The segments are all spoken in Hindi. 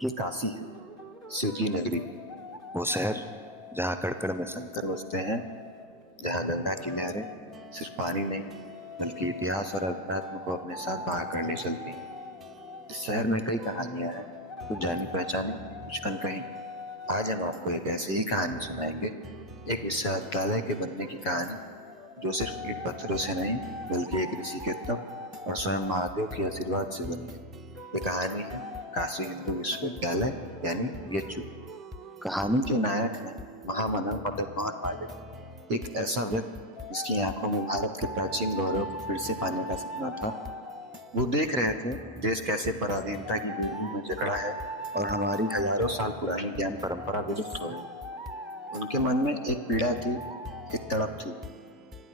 ये काशी है, शिव की नगरी, वो शहर जहाँ कड़कड़ में शंकर बसते हैं, जहाँ गंगा की लहरें सिर्फ पानी नहीं बल्कि इतिहास और अध्यात्म को अपने साथ बहा करने चलती हैं। इस शहर में कई कहानियां हैं, कुछ जानी पहचानी, कुछ अनकही। आज हम आपको एक ऐसी ही कहानी सुनाएंगे, एक विश्वविद्यालय के बनने की कहानी, जो सिर्फ ईंट पत्थरों से नहीं बल्कि एक ऋषि के तप और स्वयं महादेव के आशीर्वाद से बनी। ये कहानी है काशी हिंदू विश्वविद्यालय यानी येचू। कहानी के नायक है महामना मदन मोहन मालवीय, एक ऐसा व्यक्ति जिसकी आंखों में भारत के प्राचीन गौरव को फिर से पाने का सपना था। वो देख रहे थे देश कैसे पराधीनता की गंदगी में जकड़ा है और हमारी हजारों साल पुरानी ज्ञान परंपरा विलुप्त हो रही। उनके मन में एक पीड़ा थी, एक तड़प थी।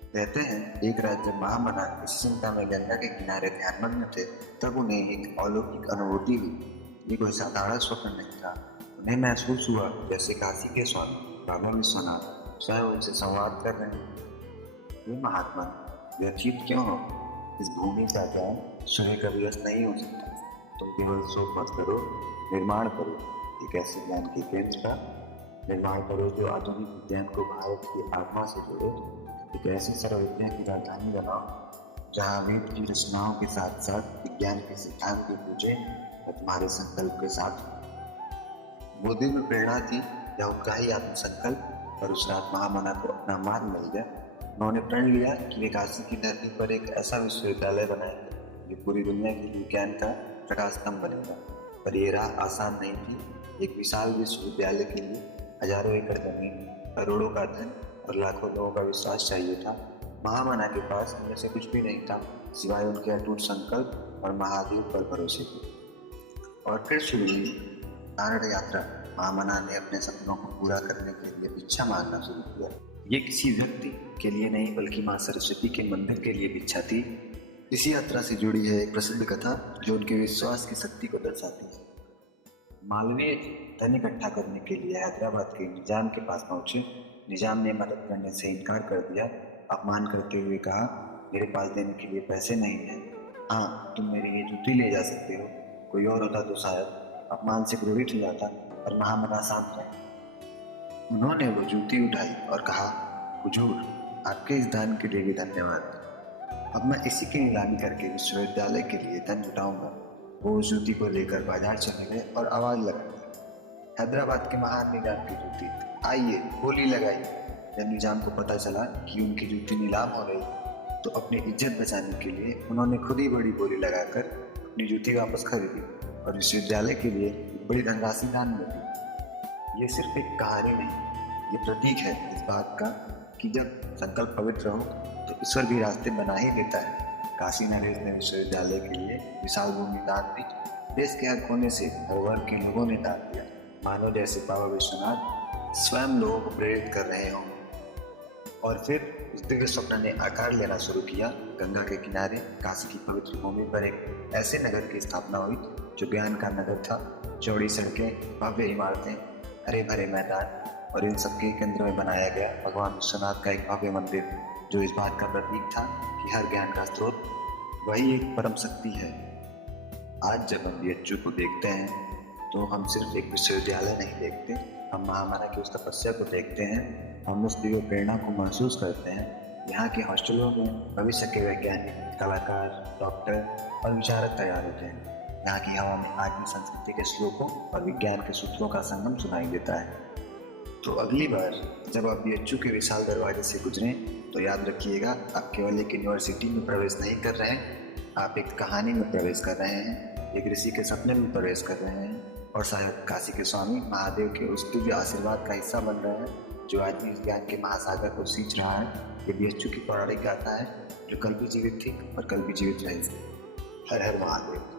कहते हैं एक रात जब महामना इस चिंता में गंगा के किनारे ध्यानमग्न थे, तब उन्हें एक अलौकिक अनुभूति हुई। ये कोई साधारण स्वप्न नहीं था। उन्हें महसूस हुआ जैसे काशी के स्वामी बाबा विश्वनाथ स्वयं उनसे संवाद कर रहे हैं। ये महात्मा व्यथित क्यों हो? इस भूमि का ज्ञान सूर्य का विनाश नहीं हो सकता। तुम केवल शोक मत करो, निर्माण करो। एक ऐसे ज्ञान के केंद्र का निर्माण करो जो आधुनिक विज्ञान को भारत की आत्मा से जोड़े। एक ऐसी सर्वविद्या की राजधानी बनाओ जहाँ वेद की रचनाओं के साथ साथ विज्ञान के सिद्धांत भी पूछे और तुम्हारे संकल्प के साथ। वो दिन में प्रेरणा थी या उनका ही आत्मसंकल्प, और उस रात महामना को अपना मार्ग मिल गया। उन्होंने प्रण लिया कि वे काशी की धरती पर एक ऐसा विश्वविद्यालय बनाएंगे जो पूरी दुनिया के लिए ज्ञान का प्रकाश स्तंभ बनेगा। पर ये राह आसान नहीं थी। एक विशाल विश्वविद्यालय के लिए हजारों एकड़ जमीन, करोड़ों का धन और लाखों लोगों का विश्वास चाहिए था। महामना के पास इनमें से कुछ भी नहीं था सिवाय उनके अटूट संकल्प और महादेव पर भरोसे के। और फिर शुरू हुई नारद यात्रा। महामना ने अपने सपनों को पूरा करने के लिए भिक्षा मांगना शुरू किया। ये किसी व्यक्ति के लिए नहीं बल्कि माँ सरस्वती के मंदिर के लिए भिक्षा थी। इसी यात्रा से जुड़ी है एक प्रसिद्ध कथा जो उनके विश्वास की शक्ति को दर्शाती है। मालवीय धन इकट्ठा करने के लिए हैदराबाद के निजाम के पास पहुंचे। निजाम ने मदद करने से इनकार कर दिया, अपमान करते हुए कहा, मेरे पास देने के लिए पैसे नहीं है। हाँ, तुम मेरी ये जूती ले जा सकते हो। कोई और होता तो शायद अपमान से क्रोधित हो जाता, पर महामना शांत रहे। उन्होंने वो जूती उठाई और कहा, हुजूर, आपके इस दान के लिए भी धन्यवाद। अब मैं इसी की नीलामी करके विश्वविद्यालय के लिए धन जुटाऊंगा। वो उस जूती को लेकर बाजार चले गए और आवाज लगाई, हैदराबाद के महान निजाम की जूती, आइए बोली लगाई। जब निजाम को पता चला कि उनकी जूती नीलाम हो रही, तो अपनी इज्जत बचाने के लिए उन्होंने खुद ही बड़ी बोली लगाकर अपनी जूती वापस खरीदी और विश्वविद्यालय के लिए एक बड़ी धनराशि दान में दी। ये सिर्फ एक कहानी नहीं, ये प्रतीक है इस बात का कि जब संकल्प पवित्र हो तो ईश्वर भी रास्ते बना ही देता है। काशी नरेश ने विश्वविद्यालय के लिए विशाल भूमि दान दी। देश के हर कोने से हर वर्ग के लोगों ने दान दिया, मानो जैसे बाबा विश्वनाथ स्वयं लोगों को प्रेरित कर रहे हों। और फिर उस दिव्य स्वप्न ने आकार लेना शुरू किया। गंगा के किनारे काशी की पवित्र भूमि पर एक ऐसे नगर की स्थापना हुई जो ज्ञान का नगर था। चौड़ी सड़कें, भव्य इमारतें, हरे भरे मैदान, और इन सबके केंद्र में बनाया गया भगवान विश्वनाथ का एक भव्य मंदिर, जो इस बात का प्रतीक था कि हर ज्ञान का स्रोत वही एक परम शक्ति है। आज जब हम येचू को देखते हैं तो हम सिर्फ एक विश्वविद्यालय नहीं देखते, हम महामना की उस तपस्या को देखते हैं। हम उस दिव्य प्रेरणा को महसूस करते हैं। यहाँ के हॉस्टलों में भविष्य के वैज्ञानिक, कलाकार, डॉक्टर और विचारक तैयार होते हैं। यहाँ की हवा में आज भी संस्कृति के श्लोकों और विज्ञान के सूत्रों का संगम सुनाई देता है। तो अगली बार जब आप येचू के विशाल दरवाजे से गुजरें तो याद रखिएगा, आप केवल एक यूनिवर्सिटी में प्रवेश नहीं कर रहे हैं, आप एक कहानी में प्रवेश कर रहे हैं, एक ऋषि के सपने में प्रवेश कर रहे हैं, और शायद काशी के स्वामी महादेव के उस दिव्य आशीर्वाद का हिस्सा बन रहे हैं जो आज भी इस ज्ञान के महासागर को सींच रहा है। ये येचू की पौराणिक गाथा है जो कल भी जीवित थी और कल भी जीवित रहेगी। हर हर महादेव।